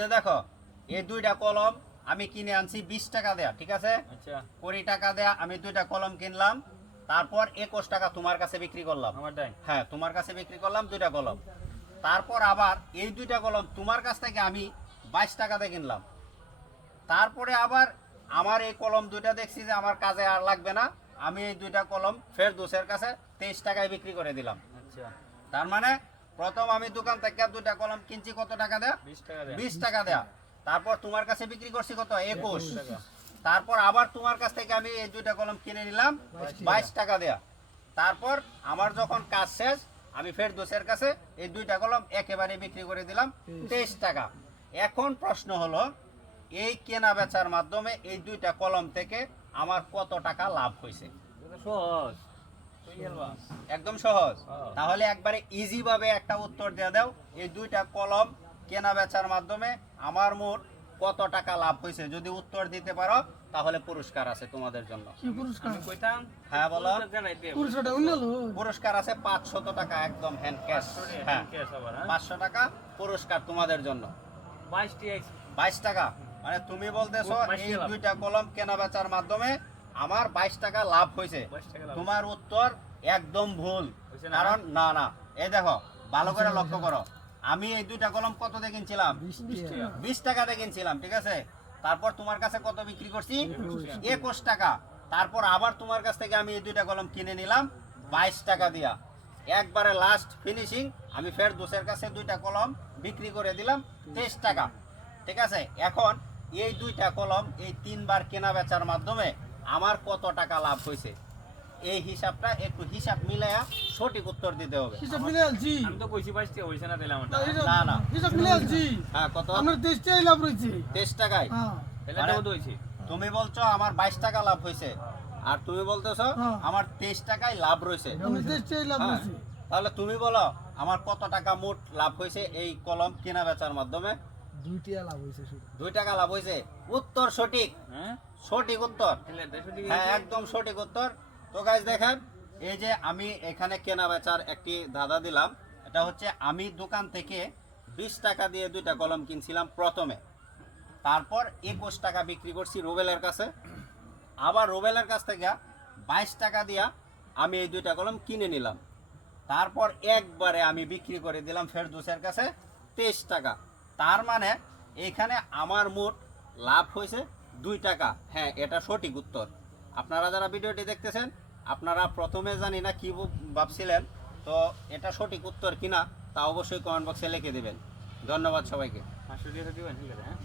যে দেখো এই দুইটা কলম আমি কিনে আনছি বিশ টাকা দেয়া ঠিক আছে? আচ্ছা। কুড়ি টাকা দেয়া আমি দুইটা কলম কিনলাম তারপর একুশ টাকা তোমার কাছে বিক্রি করলাম। হ্যাঁ তোমার কাছে বিক্রি করলাম দুইটা কলম। তারপর আবার এই দুইটা কলম তোমার কাছ থেকে আমি বাইশ টাকাতে কিনলাম। তারপরে আবার আমার এই কলম দুইটা দেখছি যে আমার কাজে আর লাগবে না আমি এই দুইটা কলম ফের দোষের কাছে তেইশ টাকায় বিক্রি করে দিলাম। আচ্ছা। তার মানে প্রথম আমি দোকান থেকে দুটা কলম কিনছি কত টাকা দেয়া? বিশ টাকা দেয়া। তারপর তোমার কাছে বিক্রি করছি কত? একুশ। টাকা। তারপর আবার তোমার কাছ থেকে আমি এই দুইটা কলম কিনে নিলাম বাইশ টাকা। দেয়া। তারপর আমার যখন কাজ শেষ আমি ফের দোষের কাছে এই দুইটা কলম একেবারে বিক্রি করে দিলাম তেইশ টাকা। এখন প্রশ্ন হলো এই কেনা বেচার মাধ্যমে এই দুইটা কলম থেকে আমার কত টাকা লাভ হয়েছে? সহজ। একদম সহজ। হ্যাঁ। তাহলে একবারে ইজি ভাবে একটা উত্তর দিয়ে দাও। এই দুইটা কলম কেনা বেচার মাধ্যমে আমার মোট কত টাকা লাভ হয়েছে? যদি উত্তর দিতে পারো তাহলে পুরস্কার আছে তোমাদের জন্য। কি পুরস্কার? কইতাম হ্যাঁ বলো। পুরস্কার পুরস্কারটা অন্য হলো? পুরস্কার আছে পাঁচশত টাকা একদম হ্যান্ড ক্যাশ হ্যাঁ। ক্যাশ আবার হ্যাঁ? পাঁচশো টাকা পুরস্কার তোমাদের জন্য। বাইশ টাকা? মানে তুমি বলতেছো এই দুইটা কলম কেনা বেচার মাধ্যমে আমার বাইশ টাকা লাভ হয়েছে। তোমার উত্তর একদম ভুল। কারণ না না। এ দেখো ভালো করে লক্ষ্য করো। আমি এই দুইটা কলম কত দিয়ে কিনছিলাম? বিশ টাকা। দিয়ে কিনছিলাম ঠিক আছে? তারপর তোমার কাছে কত বিক্রি করছি? একুশ টাকা। একুশ টাকা। তারপর আবার তোমার কাছ থেকে আমি এই দুইটা কলম কিনে নিলাম বাইশ টাকা দিয়া। একবারে লাস্ট ফিনিশিং আমি ফের দোষের কাছে দুইটা কলম বিক্রি করে দিলাম তেইশ টাকা। ঠিক আছে? এখন এই দুইটা কলম এই তিনবার কেনা বেচার মাধ্যমে আমার কত টাকা লাভ হয়েছে? এই হিসাবটা একটু হিসাব মিলাইয়া সঠিক উত্তর দিতে হবে। হিসাব মিলে আলছি আমি তো কইছি বাইশ টাকা হইছে না তাহলে আমারটা না, না। হিসাব মিলে আলছি হ্যাঁ কত? আপনার দেশটাই লাভ রয়েছে তেইশ টাকায়? হ্যাঁ। তাহলে কত হইছে? তুমি বলছো আমার বাইশ টাকা লাভ হইছে। আর তুমি বলতেছো হ্যাঁ। আমার তেইশ টাকায় লাভ রয়েছে আমার দেশটাই লাভ হ্যাঁ। রয়েছে তাহলে তুমি বলো আমার কত টাকা মোট লাভ হয়েছে এই কলম কেনা বেচার মাধ্যমে? দুইটিয়া লাভ হয়েছে শুধু। দুই টাকা লাভ হয়েছে। উত্তর সঠিক। হ্যাঁ? সঠিক উত্তর। হ্যাঁ একদম সঠিক উত্তর। তো গাইজ দেখেন এই যে আমি এখানে কেনা বেচার একটি ধাঁধা দিলাম এটা হচ্ছে আমি দোকান থেকে বিশ টাকা দিয়ে দুইটা কলম কিনছিলাম প্রথমে। তারপর একুশ টাকা বিক্রি করছি রুবেলের কাছে। আবার রুবেলের কাছ থেকে বাইশ টাকা দিয়া আমি এই দুইটা কলম কিনে নিলাম। তারপর একবারে আমি বিক্রি করে দিলাম ফেরদুসের কাছে তেইশ টাকা। তার মানে এখানে আমার মোট লাভ হয়েছে দুই টাকা। হ্যাঁ এটা সঠিক উত্তর। আপনারা যারা ভিডিওটি দেখতেছেন, আপনারা প্রথমে জানি না কি ভাবছিলেন, তো এটা সঠিক উত্তর কিনা তা অবশ্যই কমেন্ট বক্সে লিখে দেবেন। ধন্যবাদ সবাইকে। হ্যাঁ।